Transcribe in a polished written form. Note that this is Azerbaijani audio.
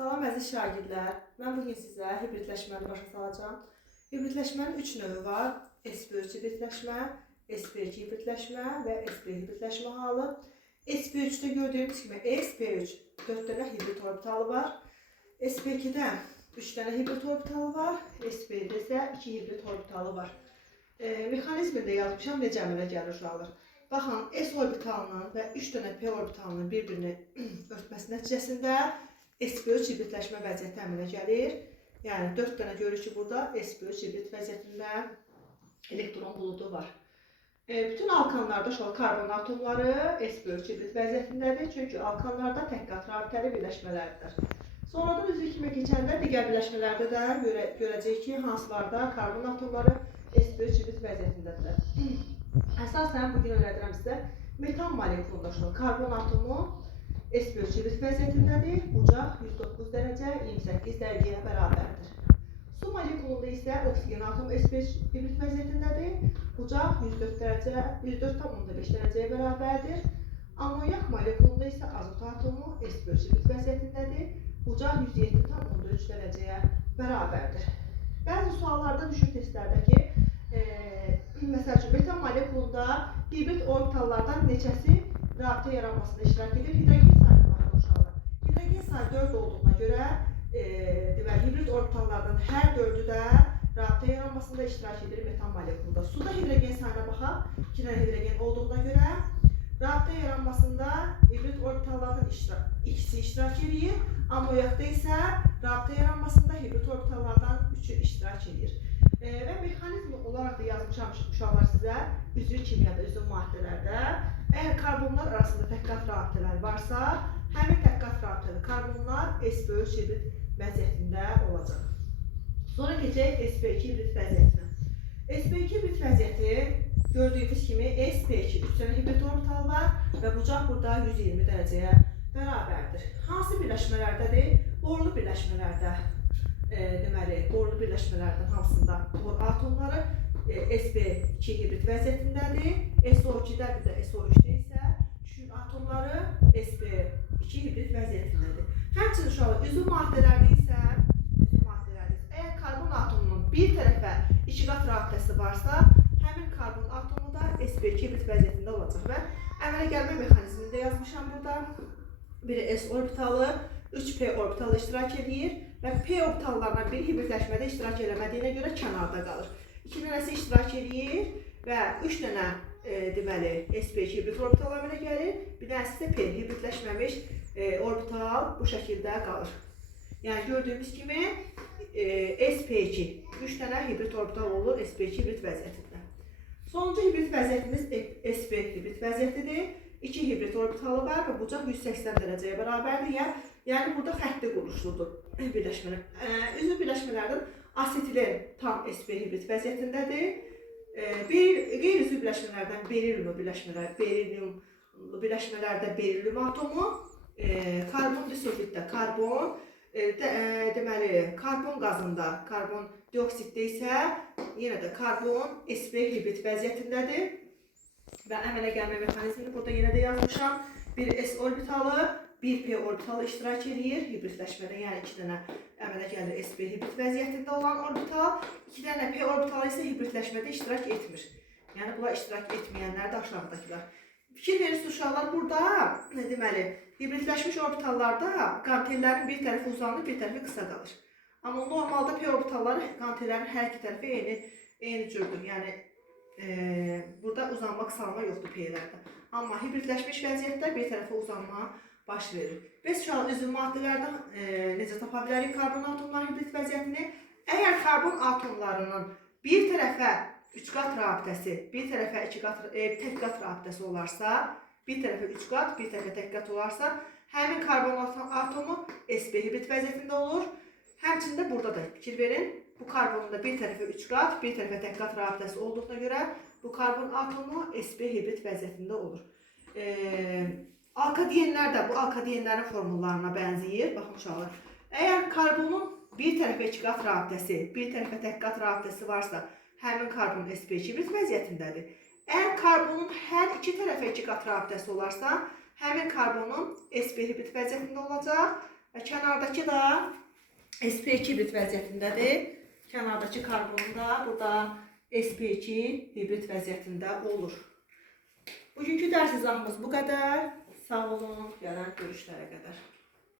Salam əziz şagirdlər. Mən bugün sizə hibridləşməni başa salacağam. Hibridləşmənin 3 növü var. SP3 hibridləşmə, SP2 hibridləşmə və SP hibridləşmə halı. SP3'də gördüyünüz kimi SP3 4 dənə hibrid orbitalı var. SP2'də 3 dənə hibrid orbitalı var. SP1'də isə 2 hibrid orbitalı var. Mexanizmində yazmışam necə əmələ gəlir uşaqlar. Baxın, S orbitalının və 3 dənə P orbitalının bir-birini örtməsi nəticəsində SP3 hibridləşmə vəziyyəti əmələ gəlir. Yəni 4 dənə görürük ki, burada SP3 hibrid vəziyyətində elektron buludu var. Bütün alkanlarda şu karbon atomları SP3 hibrid vəziyyətindədir. Çünki alkanlarda təkqat rabitəli birləşmələrdir. Sonradan üzvü kimi keçəndə digər birləşmələrdə də görəcəyik ki, hansılarda karbon atomları SP3 hibrid vəziyyətindədir. Əsasən bugün öyrədirəm sizə metan molekulunda karbon atomu SP3 hibrid vəziyyətindədir. Bucaq 109 dərəcə 28 dərəcəyə bərabərdir. Su molekulunda isə oksigen atomu SP3 hibrid vəziyyətindədir. Bucaq 104,5 dərəcəyə bərabərdir. Amonyak molekulunda isə azot atomu SP3 hibrid vəziyyətindədir. Bucaq 107,3 dərəcəyə bərabərdir. Bəzi suallarda düşür testlərdəki məsəl üçün metan molekulunda hibrid orbitallardan neçəsi rabitə yaranmasında iştirak edir? Hidrogen sayına baxın uşaqlar. Hidrogen sayı 4 olduğuna görə deməli hibrid orbitallardan hər 4'ü də rabitə yaranmasında iştirak edir metan molekulunda. Suda hidrogen sayına baxaq. 2 dənə hidrogen olduğuna görə rabitə yaranmasında hibrid orbitallardan ikisi iştirak edir. Amonyakda isə rabitə yaranmasında hibrid orbitallardan 3'ü iştirak edir. Və mexanizmi olaraq da yazmışam uşaqlar sizə üzvü kimyada, üzvü maddələrdə. Əgər karbonlar arasında təkqat rabitələr varsa, həmin təkqat rabitəli karbonlar SP3 hibrid vəziyyətində olacaq. Sonra keçək SP2 hibrid vəziyyətinə. SP2 hibrid vəziyyəti gördüyünüz kimi SP2 3 dənə hibrid orbital var və bucaq burada 120 dərəcəyə bərabərdir. Hansı birləşmələrdədir? Borlu birləşmələrdə. Deməli, borlu birləşmələrdən hansında bor atomları SP2 hibrid vəziyyətindədir. SO2-də bir də SO3-də isə şül atomları SP2 hibrid vəziyyətindədir. Həmçinin uşaqlar üzvü maddələrdə isə əgər karbon atomunun bir tərəfə 2 qat rabitəsi varsa, həmin karbon atomu da SP2 hibrid vəziyyətində olacaq və əmələ gəlmə mexanizmində yazmışam burada. Biri S orbitalı, 3P orbitalı iştirak edir və P orbitallarla bir hibridləşmədə iştirak eləmədiyinə görə kənarda qalır. 2 dənəsi iştirak edir və 3 dənə deməli SP2 hibrid orbital əmələ gəlir. Bir dənəsi də P hibridləşməmiş orbital bu şəkildə qalır. Yəni gördüyümüz kimi SP2 3 dənə hibrid orbital olur SP2 hibrid vəziyyətində. Sonuncu hibrid vəziyyətimiz SP hibrid vəziyyətidir. 2 hibrid orbitalı var və bucaq 180 dərəcəyə bərabərdir. Yəni burada xətti quruluşludur birləşmələr. Üzvü birləşmələrdən asetilen tam SP hibrid vəziyyətindədir. Qeyri-üzvü birləşmələrdən berilyumlu birləşmələr, berilyumlu birləşmələrdə berilyum atomu, karbon disulfiddə karbon, deməli karbon qazında, karbon dioksiddə isə yenə də karbon SP hibrid vəziyyətindədir. Və əmələ gəlmə mexanizmini burada yenə də yazmışam. Bir S orbitalı, bir P orbitalı iştirak edir hibridləşmədə. Yəni 2 dənə əmələ gəlir SP hibrid vəziyyətində olan orbital. 2 dənə P orbitalı isə hibridləşmədə iştirak etmir. Yəni bunlar iştirak etməyənlər də aşağıdakılar. Fikir verirsiniz uşaqlar, burada deməli hibridləşmiş orbitallarda qantellərin bir tərəfi uzanır, bir tərəfi qısa qalır. Amma normalda P orbitalları qantellərin hər iki tərəfi eyni cürdür. Yəni burada uzanma, qısalma yoxdur P-lərdə. Amma hibridləşmiş vəziyyətdə bir tərəfə uzanma baş verir. Biz şu an üzvü maddələrdən necə tapa bilərik karbon atomlar hibrid vəziyyətini? Əgər karbon atomlarının bir tərəfə 3 qat rabitəsi, bir tərəfə tək qat rabitəsi olarsa, bir tərəfə 3 qat, bir tərəfə tək qat olarsa, həmin karbon atomu SP hibrid vəziyyətində olur. Həmçində burada da fikir verin. Bu karbonun da bir tərəfə 3 qat, bir tərəfə tək qat rabitəsi olduğuna görə bu karbon atomu SP hibrid vəziyyətində olur. Alkadiyenlər də bu alkadiyenlərin formullarına bənzəyir. Baxın uşaqlar. Əgər karbonun bir tərəfə 2 qat rabitəsi, bir tərəfə tək qat rabitəsi varsa, həmin karbon SP2 hibrid vəziyyətindədir. Əgər karbonun hər iki tərəfə 2 qat rabitəsi olarsa, həmin karbonun SP hibrid vəziyyətində olacaq Və kənardakı da sp2 hibrid vəziyyətindədir. Kənardakı karbon da burada sp2 hibrid vəziyyətində olur. Bugünkü dərs izahımız bu qədər. Sağ olun, gələn görüşlərə qədər.